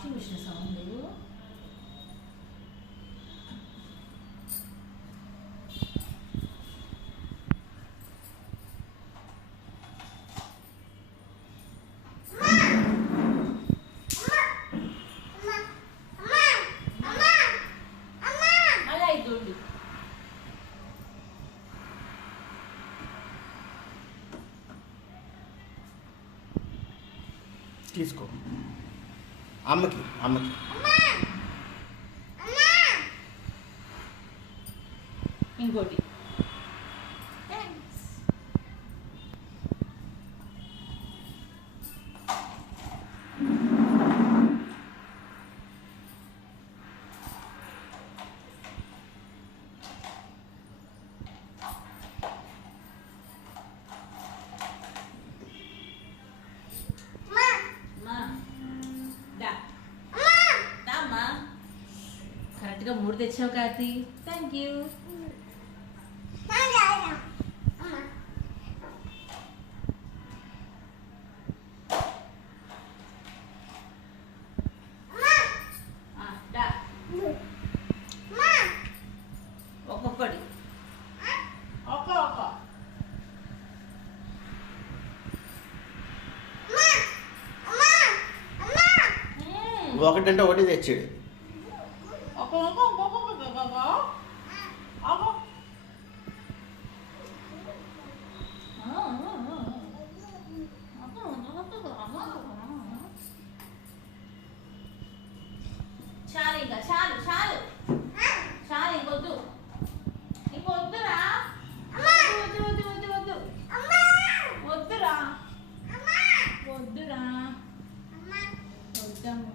Washing machine sound తీసుకో అమ్మకి అమ్మకి ఇంకోటి కరెక్ట్గా 3 తెచ్చావు కార్తీ. Thank you. ఒక్కొక్కటి ఒకటంటే ఒకటి తెచ్చాడు. చాలు ఇంకా చాలు చాలు చాలు ఇంకొద్దు ఇంకొద్దురా వద్దు వద్దు వద్దు వద్దు వద్దురా వద్దురా వద్దాము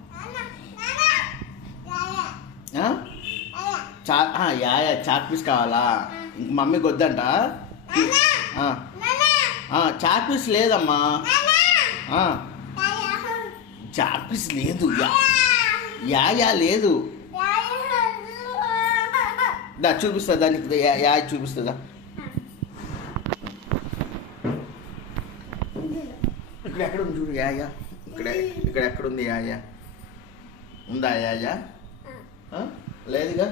యా చాక్ పీస్ కావాలా? ఇంక మమ్మీకి వద్దంట. చాక్ పీస్ లేదమ్మా, చాక్ పీస్ లేదు. యా లేదు. దా చూపిస్తుందా నీకు? యా చూపిస్తుందా? ఇక్కడ ఎక్కడ ఉంది చూడు. యా ఇక్కడ ఎక్కడ ఉంది? యా ఉందా? యా లేదుగా.